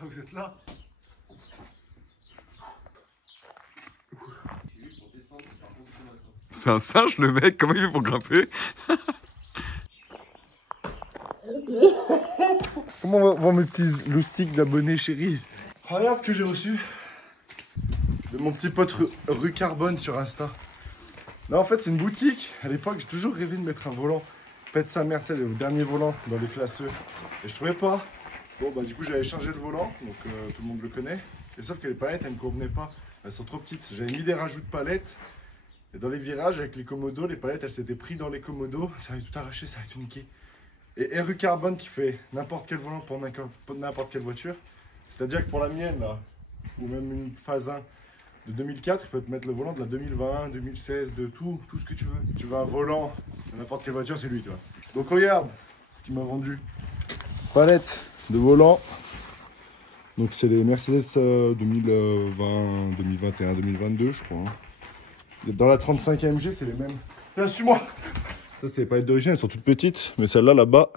Ah, vous êtes là? C'est un singe le mec, comment il fait pour grimper? Comment on va voir mes petits loustiques d'abonnés chéris? Regarde ce que j'ai reçu de mon petit pote rue Carbone sur Insta. Non, en fait, c'est une boutique. À l'époque, j'ai toujours rêvé de mettre un volant. Pète sa mère, tu sais, le dernier volant dans les classeux. Et je trouvais pas. Bon, bah, du coup, j'avais changé le volant. Donc, tout le monde le connaît. Et sauf que les palettes, elles me convenaient pas. Elles sont trop petites. J'avais mis des rajouts de palettes. Et dans les virages, avec les commodos, les palettes, elles s'étaient prises dans les commodos. Ça avait tout arraché, ça avait tout niqué. Et RU Carbone qui fait n'importe quel volant pour n'importe quelle voiture. C'est-à-dire que pour la mienne, là, ou même une phase 1 de 2004, il peut te mettre le volant de la 2020, 2016, de tout ce que tu veux. Tu veux un volant de n'importe quelle voiture, c'est lui, tu vois. Donc regarde ce qu'il m'a vendu. Palette de volant. Donc c'est les Mercedes 2020, 2021, 2022, je crois. Hein. Dans la 35 AMG, c'est les mêmes. Tiens, suis-moi. Ça, c'est les palettes d'origine, elles sont toutes petites. Mais celle-là, là-bas...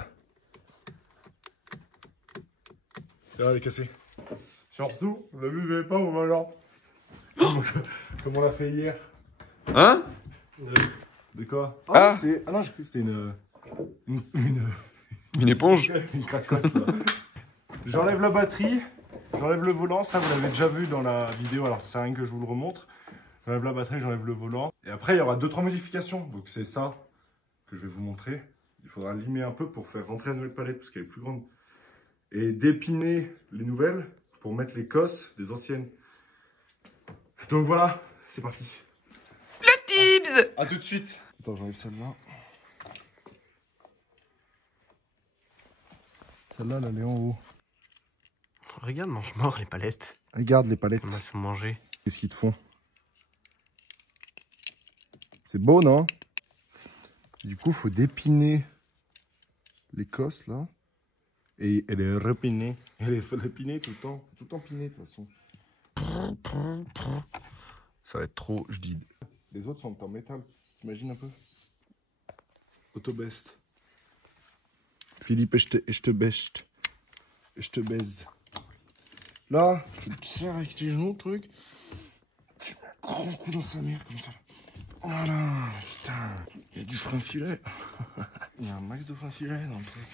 C'est vrai, elle est cassée. Surtout, vous l'avez vu, vous n'avez pas au volant. Comme on l'a fait hier. Hein? De quoi? Ah, ah non, j'ai cru que c'était une éponge? une cracotte, là. J'enlève la batterie, j'enlève le volant. Ça, vous l'avez déjà vu dans la vidéo, alors ça sert à rien que je vous le remontre. J'enlève la batterie, j'enlève le volant. Et après, il y aura 2-3 modifications. Donc c'est ça que je vais vous montrer. Il faudra limer un peu pour faire rentrer la nouvelle palette parce qu'elle est plus grande. Et dépiner les nouvelles pour mettre les cosses des anciennes. Donc voilà, c'est parti. Le Tibbs! A tout de suite. Attends, j'enlève celle-là. Celle-là, elle est en haut. Regarde, mange mort les palettes. Regarde les palettes. Comment elles sont mangées. Qu'est-ce qu'ils te font? C'est beau, non? Du coup, il faut dépiner les cosses, là. Et elle est repinée. Elle est repinée tout le temps pinée, de toute façon. Ça va être trop, je dis. Les autres sont en métal. T'imagines un peu? Autobest. Philippe, je te beste. Je te baise. Là, tu te sers avec tes genoux, le truc. Tu mets un grand coup dans sa mère, comme ça. Voilà, putain. Il y a du frein filet. Il y a un max de frein filet dans le truc.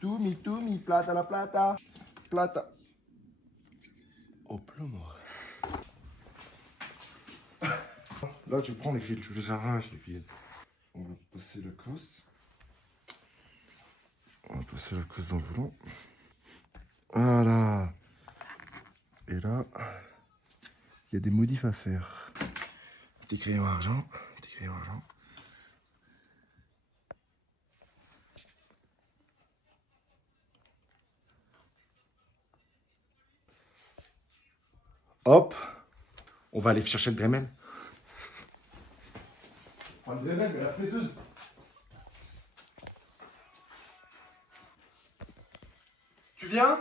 Tumi, plata la plata. Plata. Au plomo. Là, tu prends les fils, tu les arraches, les fils. On va passer la cosse. On va passer la cosse dans le volant. Voilà. Et là, il y a des modifs à faire. Tes crayons argent. Hop, on va aller chercher le Dremel. Enfin, le Dremel, mais la fraiseuse. Tu viens?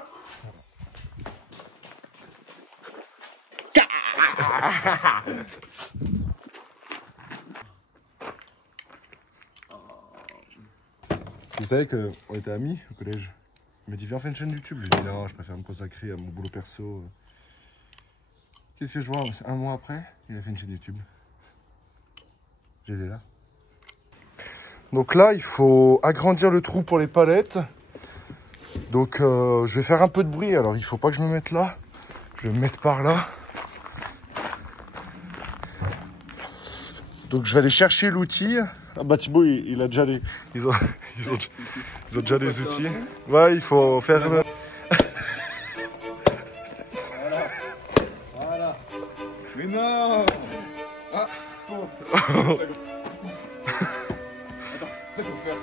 Vous savez qu'on était amis au collège. Il m'a dit viens on fait une chaîne YouTube. Je lui ai dit non, je préfère me consacrer à mon boulot perso. Qu'est-ce que je vois? Un mois après, il a fait une chaîne YouTube. Je les ai là. Donc là, il faut agrandir le trou pour les palettes. Donc je vais faire un peu de bruit. Alors il faut pas que je me mette là. Je vais me mettre par là. Donc je vais aller chercher l'outil. Ah bah Thibaut, il a déjà les... Ils ont déjà les outils. Ouais, il faut faire... Voilà. Mais non. Ah. Attends, ça faut faire.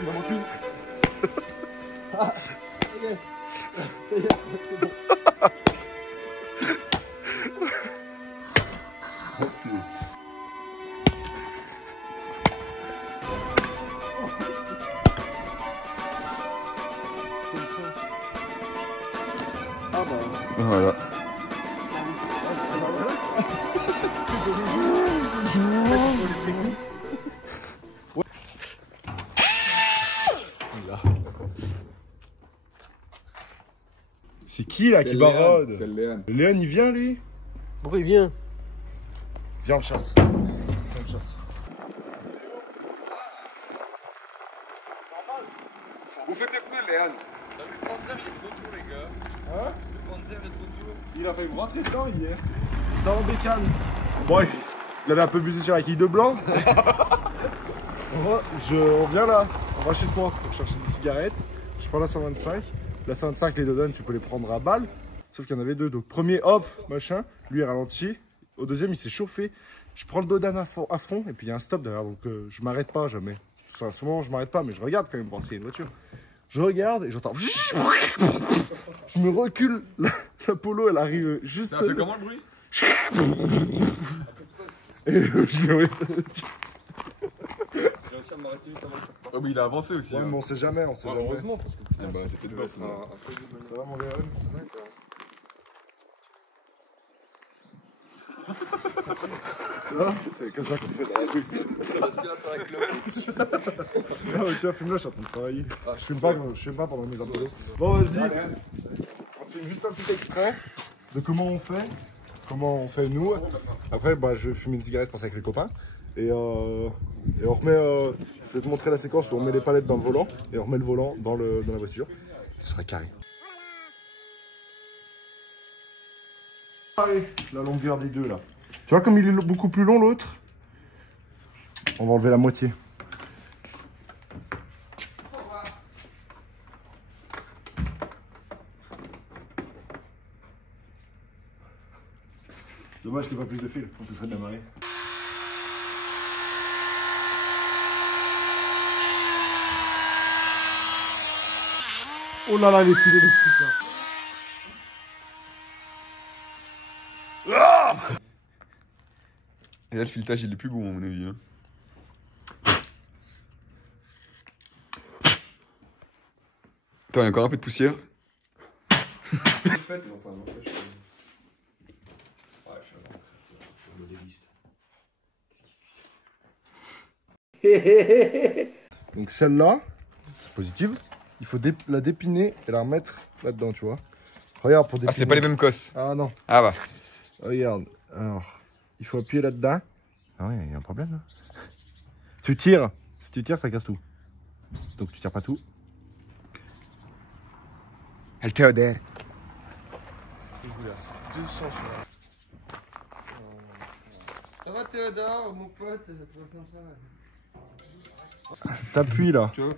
Il en manque une. Ah, ça y est, c'est bon. Voilà. C'est qui là qui barode? C'est Léon. Léon il vient lui? Pourquoi il vient? Viens on chasse. Viens on chasse. Vous faites des pneus Léon. Le Panzer il est de retour les gars. Hein? Le Panzer est de retour. Il a failli me rentrer dedans hier. Ça en bécane. Bon, il avait un peu busé sur la quille de blanc. On vient là, on va chez toi pour chercher des cigarettes. Je prends la 125. La 125, les Dodon, tu peux les prendre à balle. Sauf qu'il y en avait deux. Donc, premier, hop, machin. Lui, il ralentit. Au deuxième, il s'est chauffé. Je prends le Dodan à fond. Et puis, il y a un stop derrière. Donc, je m'arrête pas jamais. Enfin, souvent, je m'arrête pas, mais je regarde quand même voir s'il y a une voiture. Je regarde et j'entends. Je me recule. La Polo, elle arrive juste. Ça fait comment le bruit? Et je l'ai. J'ai réussi à m'arrêter juste avant le faire. Oh, mais il a avancé aussi. Ouais, hein. mais on sait jamais, on sait jamais. Heureusement parce que Eh bah, c'était de base. Ça va mon Léon? Ça va? C'est comme ça qu'on fait dans la rue. c'est l'aspirateur avec l'eau. Non, mais tu vois, fume là, je suis en train de travailler. Ah, Je fume pas pendant mes apéros. Bon, vas-y. On filme juste un petit extrait de comment on fait nous. Après, bah, je vais fumer une cigarette, penser avec les copains. Et on remet, je vais te montrer la séquence où on met les palettes dans le volant et on remet le volant dans la voiture. Ce sera carré. Allez, la longueur des deux là. Tu vois comme il est beaucoup plus long l'autre? On va enlever la moitié. Dommage qu'il n'y ait pas plus de fil, ça serait de la marée. Oh là là, les filets de trucs là. Et là, le filetage, il est plus bon, à mon avis. Hein. Attends, il y a encore un peu de poussière. Donc celle-là, c'est positive. Il faut la dépiner et la remettre là-dedans, tu vois. Regarde pour dépiner. Ah, c'est pas les mêmes cosses. Ah non. Ah bah. Regarde. Alors, il faut appuyer là-dedans. Ah ouais, il y a un problème là. Tu tires. Si tu tires, ça casse tout. Donc tu tires pas tout. Elle Théodère. Je vous laisse 200 sur la. Ça va Théodore, mon pote? T'appuies là. Tu vois?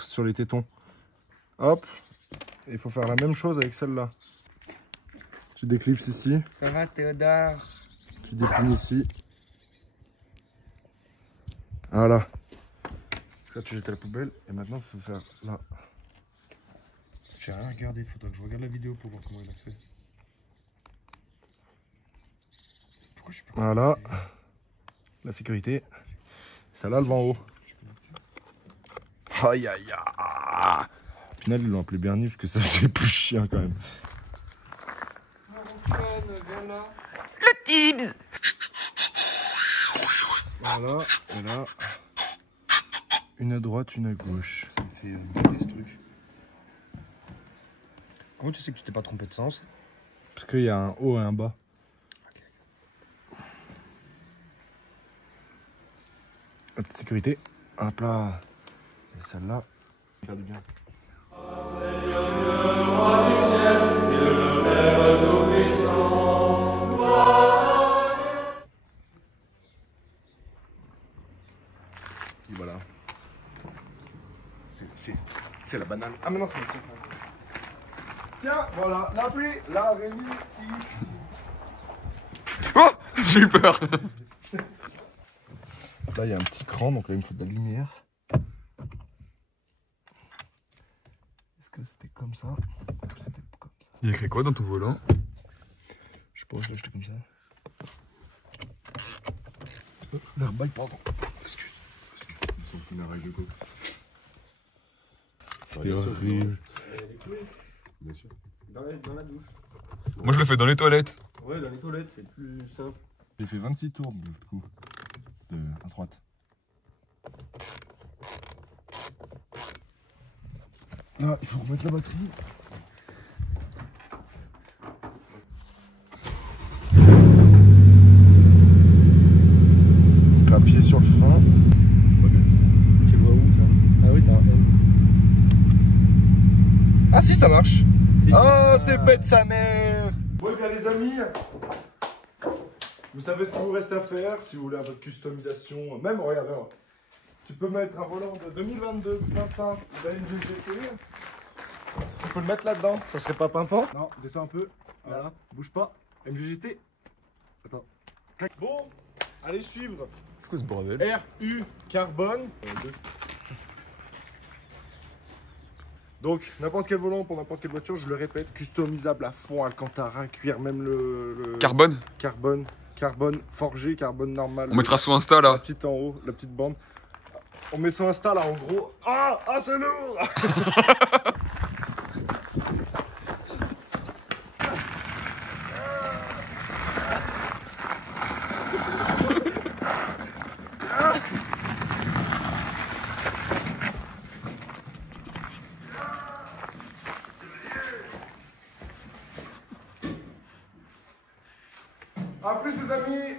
Sur les tétons. Hop. Et il faut faire la même chose avec celle-là. Tu déclipses ici. Ça va Théodore? Tu dépines ici. Voilà. Ça, tu jettes à la poubelle. Et maintenant, il faut faire là. J'ai rien regardé. Il faudra que je regarde la vidéo pour voir comment il a fait. Pourquoi je suis pas... Voilà. La sécurité. Celle-là, le vent haut. Aïe aïe aïe. Au final, ils l'ont appelé Bernie parce que ça faisait plus chien quand même. Le Tibbs. Voilà, et là, une à droite, une à gauche. Ça me fait ce truc. Comment tu sais que tu t'es pas trompé de sens? Parce qu'il y a un haut et un bas. La petite sécurité. Hop là. Et celle-là. Regarde bien. Et voilà. C'est la banane. Ah mais non, c'est le sucre. Tiens, voilà, la pluie, la réunie. Oh, j'ai eu peur. Là, il y a un petit cran, donc là, il me faut de la lumière. Est-ce que c'était comme ça? C'était comme ça. Il y a écrit quoi dans ton volant? Je pense que j'étais comme ça. L'airbag, pardon. Excuse. Ils sont plus la règle de coke. C'était horrible. Bien sûr. Dans la douche. Moi je le fais dans les toilettes. Ouais, dans les toilettes, c'est plus simple. J'ai fait 26 tours du coup, à droite. Là, il faut remettre la batterie. Donc, appuyer sur le frein. Tu le vois où ça? Ah oui, t'as un M. Ah si, ça marche. Si, Oh, c'est bête sa mère. Ouais, bien les amis, vous savez ce qu'il vous reste à faire si vous voulez un peu de customisation. Même, regarde, alors, tu peux mettre un volant de 2022, bien simple, de la MGGT. Tu peux le mettre là-dedans, ça serait pas pimpant. Non, descends un peu. Voilà, bouge pas. MGGT. Attends. Clac. Bon, allez suivre. C'est quoi ce bordel? RU Carbone. Donc, n'importe quel volant pour n'importe quelle voiture, je le répète, customisable à fond, Alcantara, cuir, même le Carbone? carbone forgé, carbone normal. On mettra sur Insta La là. petite en haut, la petite bande. On met sur Insta là, en gros. Ah, c'est lourd. A plus les amis.